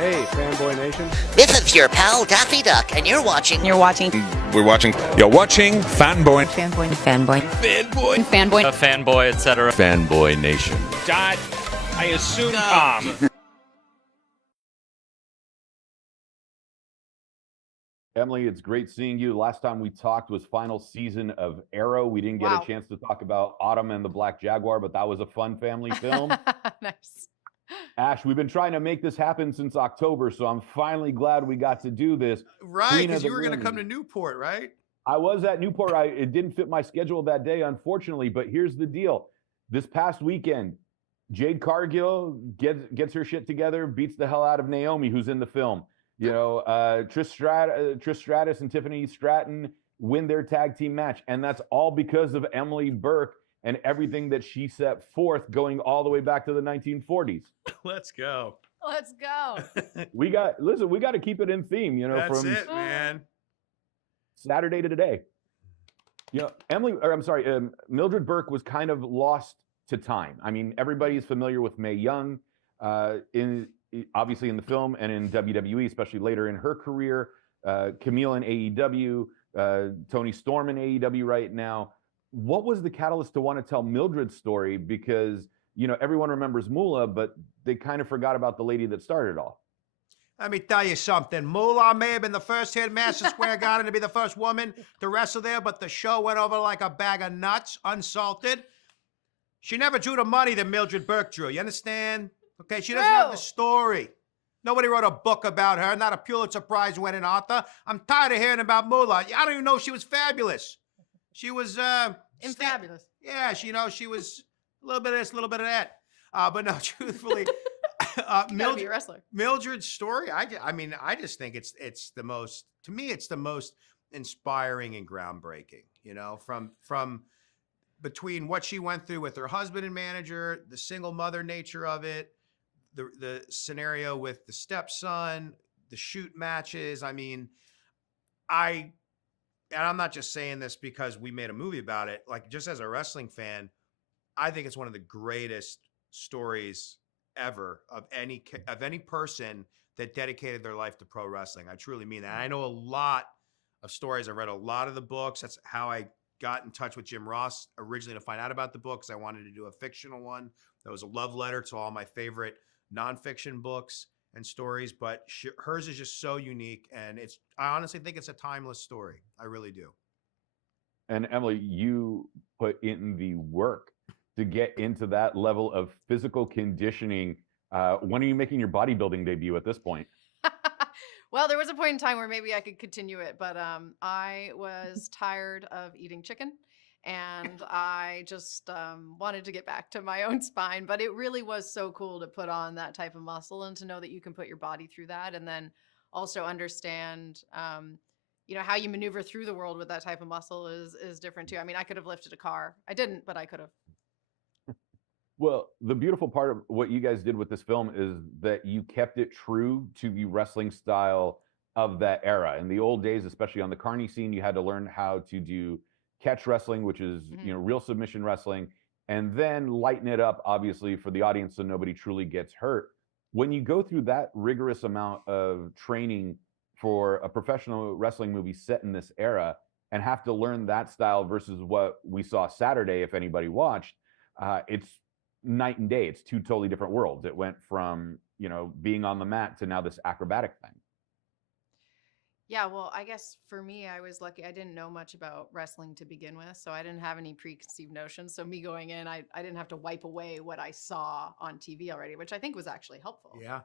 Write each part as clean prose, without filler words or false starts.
Hey, Fanboy Nation. This is your pal Daffy Duck, and you're watching. We're watching Fanboy. A fanboy, etc. Fanboy Nation. God, I assume Tom. Emily, it's great seeing you. Last time we talked was final season of Arrow. We didn't get a chance to talk about Autumn and the Black Jaguar, but that was a fun family film. Nice. Ash, we've been trying to make this happen since October, so I'm finally glad we got to do this. Right, because you were going to come to Newport, right? I was at Newport. It didn't fit my schedule that day, unfortunately, but here's the deal. This past weekend, Jade Cargill gets her shit together, beats the hell out of Naomi, who's in the film. You know, Trish Stratus and Tiffany Stratton win their tag team match, and that's all because of Emily Burke and everything that she set forth going all the way back to the 1940s. Let's go. Let's go. We got to keep it in theme, you know, That's from it, man. Saturday to today. You know, Mildred Burke was kind of lost to time. I mean, everybody's familiar with Mae Young, obviously in the film and in WWE, especially later in her career. Camille in AEW, Tony Storm in AEW right now. What was the catalyst to want to tell Mildred's story? Because, you know, everyone remembers Moolah, but they kind of forgot about the lady that started it all. Let me tell you something. Moolah may have been the first here at Madison Square Garden to be the first woman to wrestle there, but the show went over like a bag of nuts, unsalted. She never drew the money that Mildred Burke drew. You understand? Okay, she doesn't have the story. Nobody wrote a book about her, not a Pulitzer Prize winning author. I'm tired of hearing about Moolah. I don't even know she was fabulous. She was Infabulous. Yeah, she was a little bit of this, a little bit of that. But no, truthfully, Be a wrestler. Mildred's story, I mean, I just think it's the most, to me, it's the most inspiring and groundbreaking, you know, from between what she went through with her husband and manager, the single mother nature of it, the scenario with the stepson, the shoot matches. I mean, and I'm not just saying this because we made a movie about it. Like, just as a wrestling fan, I think it's one of the greatest stories ever of any person that dedicated their life to pro wrestling. I truly mean that. And I know a lot of stories. I read a lot of the books. That's how I got in touch with Jim Ross originally to find out about the books. I wanted to do a fictional one that was a love letter to all my favorite nonfiction books and stories, but hers is just so unique, and I honestly think it's a timeless story. I really do. And Emily, you put in the work to get into that level of physical conditioning. When are you making your bodybuilding debut at this point? Well, there was a point in time where maybe I could continue it, but I was tired of eating chicken. And I just wanted to get back to my own spine. But it really was so cool to put on that type of muscle and to know that you can put your body through that. And then also understand, you know, how you maneuver through the world with that type of muscle is different too. I mean, I could have lifted a car. I didn't, but I could have. Well, the beautiful part of what you guys did with this film is that you kept it true to the wrestling style of that era. In the old days, especially on the Carney scene, you had to learn how to do catch wrestling, which is, you know, real submission wrestling, and then lighten it up, obviously, for the audience so nobody truly gets hurt. When you go through that rigorous amount of training for a professional wrestling movie set in this era and have to learn that style versus what we saw Saturday, if anybody watched, it's night and day. It's two totally different worlds. It went from, you know, being on the mat to now this acrobatic thing. Yeah, well, I guess for me, I was lucky. I didn't know much about wrestling to begin with, so I didn't have any preconceived notions. So me going in, I didn't have to wipe away what I saw on TV already, which I think was actually helpful. Yeah.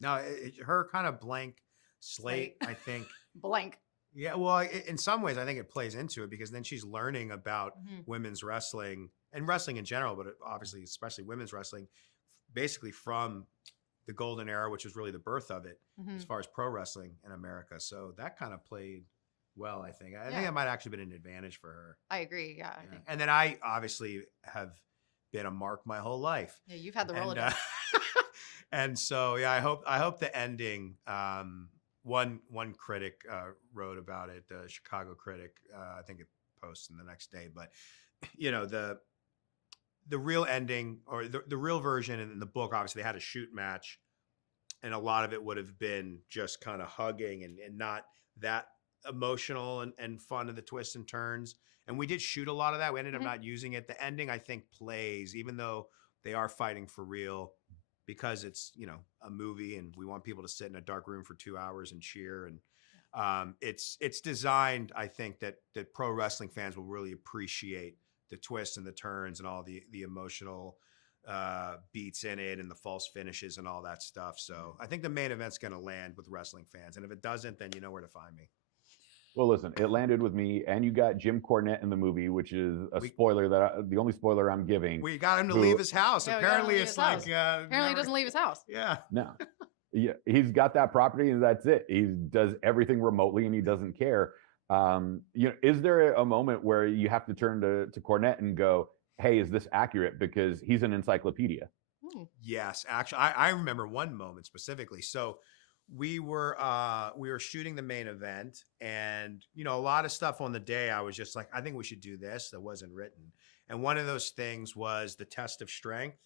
No, her kind of blank slate, I think. Blank. Yeah, well, in some ways, I think it plays into it because then she's learning about women's wrestling and wrestling in general, but obviously, especially women's wrestling, basically from the golden era, which was really the birth of it as far as pro wrestling in America. So that kind of played well, I think. I think that might actually been an advantage for her. I agree. Yeah. I think. And then I obviously have been a mark my whole life. Yeah, you've had the Rolodex. And so, yeah, I hope the ending, one critic wrote about it, the Chicago critic, I think it posts in the next day, but you know, the real ending or the real version in the book, obviously they had a shoot match and a lot of it would have been just kind of hugging and not that emotional and fun of the twists and turns. And we did shoot a lot of that. We ended up not using it. The ending, I think, plays, even though they are fighting for real, because it's, you know, a movie and we want people to sit in a dark room for 2 hours and cheer. And it's designed, I think, that pro wrestling fans will really appreciate the twists and the turns and all the emotional beats in it and the false finishes and all that stuff. So I think the main event's going to land with wrestling fans. And if it doesn't, then you know where to find me. Well, listen, it landed with me, and you got Jim Cornette in the movie, which is a spoiler that the only spoiler I'm giving. We got him to leave his house. Yeah, Apparently, leave it's his like house. Apparently, he doesn't leave his house. Yeah. No, yeah, he's got that property, and that's it. He does everything remotely, and he doesn't care. You know, is there a moment where you have to turn to Cornette and go, "Hey, is this accurate?" Because he's an encyclopedia. Yes, actually, I remember one moment specifically. So we were shooting the main event, and you know, a lot of stuff on the day I was just like, I think we should do this. That wasn't written. And one of those things was the test of strength,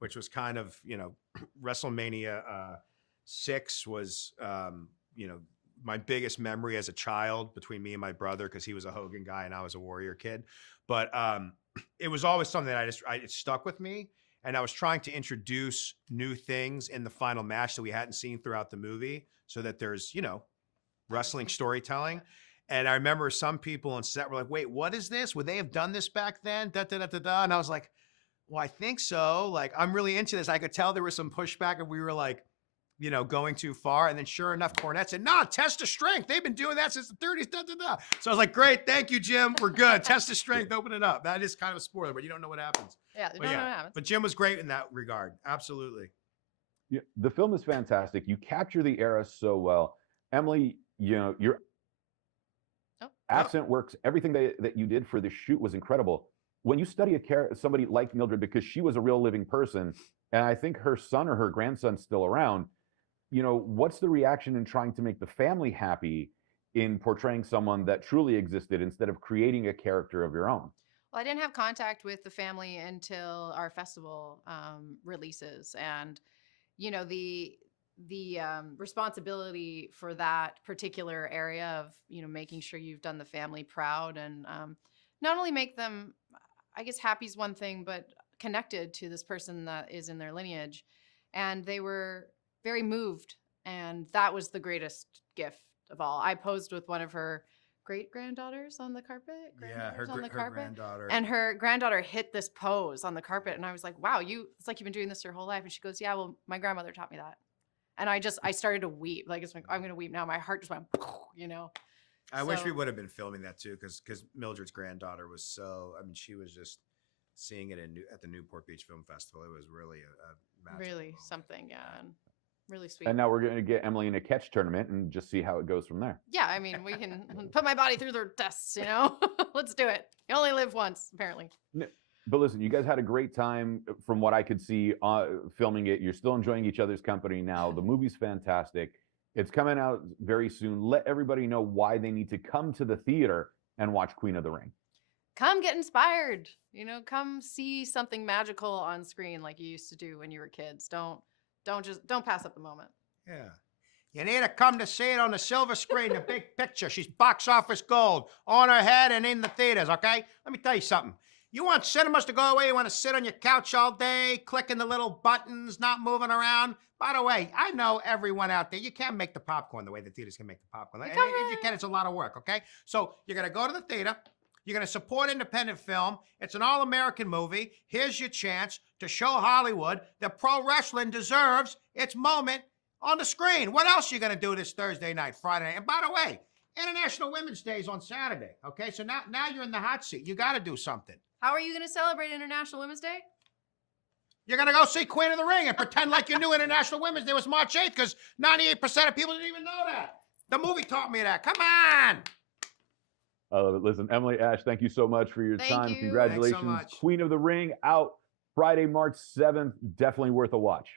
which was kind of, you know, WrestleMania 6 was, you know, my biggest memory as a child between me and my brother, because he was a Hogan guy and I was a Warrior kid. But it was always something that it stuck with me. And I was trying to introduce new things in the final match that we hadn't seen throughout the movie, so that there's, you know, wrestling storytelling. And I remember some people on set were like, "Wait, what is this? Would they have done this back then?" Da, da, da, da, da. And I was like, "Well, I think so. Like, I'm really into this." I could tell there was some pushback and we were like, you know, going too far. And then sure enough, Cornette said, "No, test of strength. They've been doing that since the 30s. Da, da, da." So I was like, "Great. Thank you, Jim. We're good. Test of strength. Open it up." That is kind of a spoiler, but you don't know what happens. Yeah, you don't know what happens. But Jim was great in that regard. Absolutely. Yeah, the film is fantastic. You capture the era so well. Emily, you know, your accent works. Everything that you did for the shoot was incredible. When you study somebody like Mildred, because she was a real living person, and I think her son or her grandson's still around, you know, what's the reaction in trying to make the family happy in portraying someone that truly existed instead of creating a character of your own? Well, I didn't have contact with the family until our festival releases, and you know, the responsibility for that particular area of, you know, making sure you've done the family proud, and not only make them, I guess, happy is one thing, but connected to this person that is in their lineage. And they were very moved, and that was the greatest gift of all. I posed with one of her great-granddaughters on the carpet. Yeah, her granddaughter. And her granddaughter hit this pose on the carpet, and I was like, "Wow, it's like you've been doing this your whole life." And she goes, "Yeah, well, my grandmother taught me that." And I started to weep. Like, it's like, I'm gonna weep now. My heart just went, you know. I wish we would have been filming that too, because Mildred's granddaughter was so. I mean, she was just seeing it at the Newport Beach Film Festival. It was really a magical really moment. something, yeah, and really sweet. And now we're going to get Emily in a catch tournament and just see how it goes from there. Yeah, I mean, we can put my body through the tests, you know. Let's do it. You only live once, apparently. But listen, you guys had a great time from what I could see filming it. You're still enjoying each other's company now. The movie's fantastic. It's coming out very soon. Let everybody know why they need to come to the theater and watch Queen of the Ring. Come get inspired. You know, come see something magical on screen like you used to do when you were kids. Don't pass up the moment. Yeah. You need to come to see it on the silver screen, the big picture. She's box office gold on her head and in the theaters, okay? Let me tell you something. You want cinemas to go away? You want to sit on your couch all day, clicking the little buttons, not moving around? By the way, I know everyone out there, you can't make the popcorn the way the theaters can make the popcorn. If you can, it's a lot of work, okay? So you're going to go to the theater. You're going to support independent film. It's an all-American movie. Here's your chance to show Hollywood that pro wrestling deserves its moment on the screen. What else are you going to do this Thursday night, Friday night? And by the way, International Women's Day is on Saturday, okay? So now you're in the hot seat. You got to do something. How are you going to celebrate International Women's Day? You're going to go see Queen of the Ring and pretend like you knew International Women's Day was March 8th, because 98% of people didn't even know that. The movie taught me that. Come on. I love it. Listen, Emily, Ash, thank you so much for your time. You. Congratulations. Thanks so much. Queen of the Ring out Friday, March 7th. Definitely worth a watch.